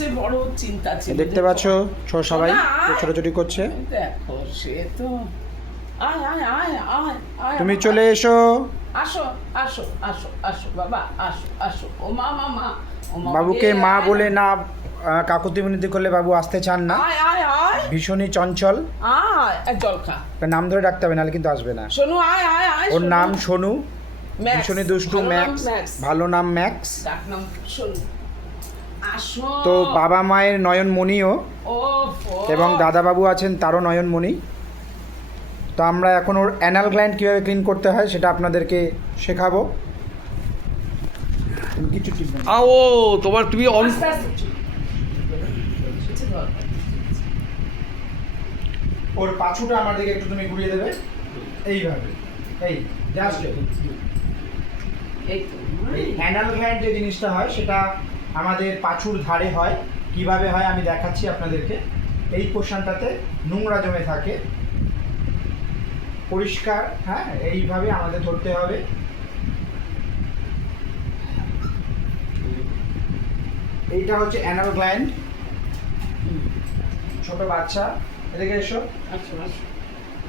সবচেয়ে বড় চিন্তা ছিল। দেখতে পাচ্ছ সবাই ছোটাছুটি করছে। দেখো সে তো আয় আয় আয় আয় আয় তুমি চলে এসো। আসো আসো আসো আসো বাবা আসো আসো ও মা মামা বাবুকে মা বলে না কাকুতি মিনতি করলে বাবু আসতে চান না, আয় আয় আয় ভীষণই চঞ্চল। আয় জল খা। নাম ধরে ডাকতে হবে, নাহলে কিন্তু আসবে না। সোনু আয় আয় আয়। ওর নাম সোনু, ম্যাক্স, ভীষণই দুষ্টু। ভালো নাম ম্যাক্স, ম্যাক্স। ভালো নাম ম্যাক্স। ডাক নাম সোনু। আসো। তো বাবা মায়ের নয়নমণিও ওফো। এবং দাদাবাবু আছেন, তারও নয়নমণি। তো আমরা এখন ওর অ্যানাল গ্ল্যান্ড কীভাবে ক্লিন করতে হয় সেটা আপনাদেরকে শেখাবো। কিছু ঠিক না। ও তোমার তুমি আস্তে আস্তে চল। কিছু দরকার নেই। ওর পাছুটা আমার দিকে একটু তুমি ঘুরিয়ে দেবে এইভাবে, এই জাস্ট এই তো। এই অ্যানাল গ্ল্যান্ড যে জিনিসটা হয় সেটা আমাদের পাছুর ধারে হয়। কিভাবে হয় আমি দেখাচ্ছি আপনাদেরকে। এই পোর্শনটাতে নোংরা জমে থাকে, পরিষ্কার, হ্যাঁ, এইভাবে আমাদের ধরতে হবে। এইটা হচ্ছে অ্যানাল গ্ল্যান্ড। ছোট বাচ্চা, এদিকে এসো, আসো আসো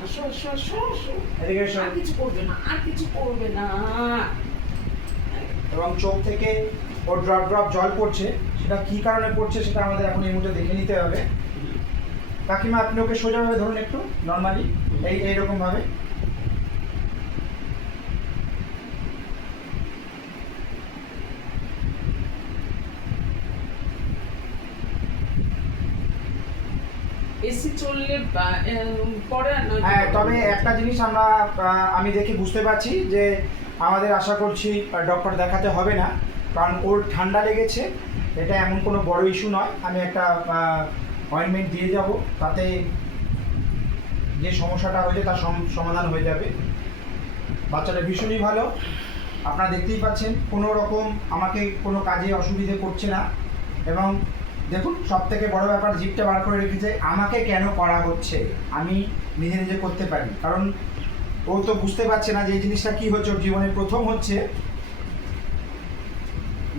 আসো আসো আসো আসো। এদিকে এসো। আর কিছু করবে না, আর কিছু করবে না। এবং চোখ থেকে ওর ড্রপ ড্রপ জল পড়ছে, সেটা কী কারণে পড়ছে সেটা আমাদের এখন এই মুহূর্তে দেখে নিতে হবে। কাকিমা আপনি ওকে সোজাভাবে ধরুন একটু, নর্মালি এইরকমভাবে। এসি চললে পরে না। হ্যাঁ, তবে একটা জিনিস আমি দেখে বুঝতে পারছি যে আমাদের আশা করছি ডক্টর দেখাতে হবে না, কারণ ওর ঠান্ডা লেগেছে। এটা এমন কোনো বড় ইস্যু নয়। আমি একটা অয়েন্টমেন্ট দিয়ে যাব, তাতে যে সমস্যাটা হয়েছে তার সমাধান হয়ে যাবে। বাচ্চাটা ভীষণই ভালো, আপনারা দেখতেই পাচ্ছেন, কোনো রকম আমাকে কোনো কাজে অসুবিধে করছে না। এবং দেখুন, সব থেকে বড় ব্যাপার, জিপটা বার করে রেখেছে। আমাকে কেন করা হচ্ছে, আমি নিজে নিজে করতে পারি, কারণ ও তো বুঝতে পারছে না যে এই জিনিসটা কী হচ্ছে। ওর জীবনে প্রথম হচ্ছে।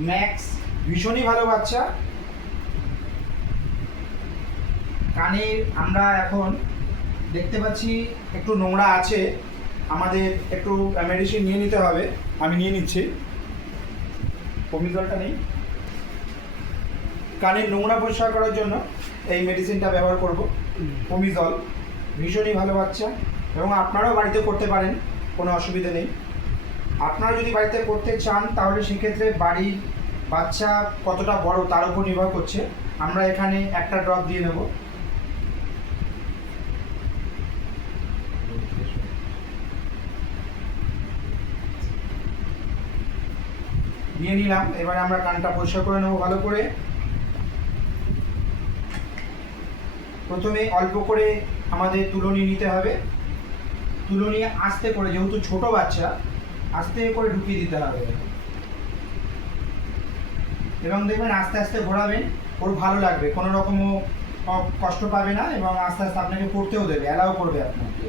ম্যাক্স ভীষণই ভালো বাচ্চা। কানের আমরা এখন দেখতে পাচ্ছি একটু নোংরা আছে, আমাদের একটু মেডিসিন নিয়ে নিতে হবে। আমি নিয়ে নিচ্ছি, পমিজলটা নেই। কানের নোংরা পরিষ্কার করার জন্য এই মেডিসিনটা ব্যবহার করব, পমিজল। ভীষণই ভালো বাচ্চা, এবং আপনারাও বাড়িতে করতে পারেন, কোনো অসুবিধা নেই। আপনারা যদি বাড়িতে করতে চান তাহলে সেক্ষেত্রে বাড়ির বাচ্চা কতটা বড় তার উপর নির্ভর করছে। আমরা এখানে একটা ড্রপ দিয়ে নেব। নিয়ে নিলাম। এবারে আমরা কানটা পরিষ্কার করে নেবো ভালো করে। প্রথমে অল্প করে আমাদের তুলনি নিতে হবে। তুলনি আস্তে করে, যেহেতু ছোট বাচ্চা, আস্তে করে ঢুকিয়ে দিতে হবে। এবং দেখবেন আস্তে আস্তে ঘোরাবেন, ওর ভালো লাগবে, কোনো রকমও কষ্ট পাবে না, এবং আস্তে আস্তে আপনাকে পড়তেও দেবে, অ্যালাও করবে আপনাকে।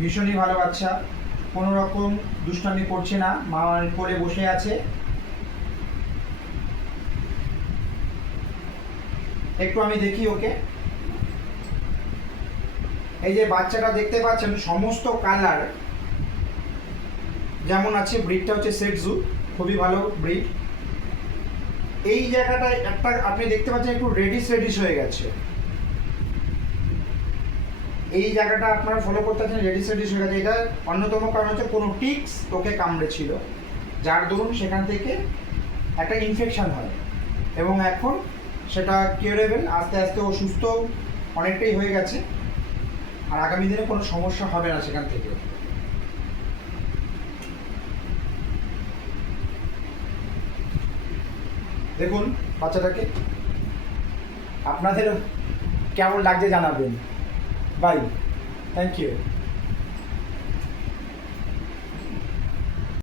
ভীষণই ভালো বাচ্চা, কোনো রকম দুষ্টামি করছে না, মামার কোলে বসে আছে। একটু আমি দেখি ওকে। এই যে বাচ্চাটা দেখতে পাচ্ছেন, সমস্ত কালার যেমন আছে। ব্রিডটা হচ্ছে সেটজু, খুবই ভালো ব্রিড। এই জায়গাটায় একটা আপনি দেখতে পাচ্ছেন একটু রেডিশ হয়ে গেছে। এই জায়গাটা আপনারা ফলো করতে পারছেন, রেডিশ হয়ে গেছে। এটা অন্যতম কারণ হচ্ছে কোনো টিক্স তোকে কামড়েছিল, যার দরুন সেখান থেকে একটা ইনফেকশন হয়, এবং এখন সেটা কিউরেবল। আস্তে আস্তে ও সুস্থ অনেকটাই হয়ে গেছে, আর আগামী দিনে কোনো সমস্যা হবে না সেখান থেকে। দেখুন বাচ্চাটাকে, আপনাদের কেমন লাগছে জানাবেন। Bye, thank you.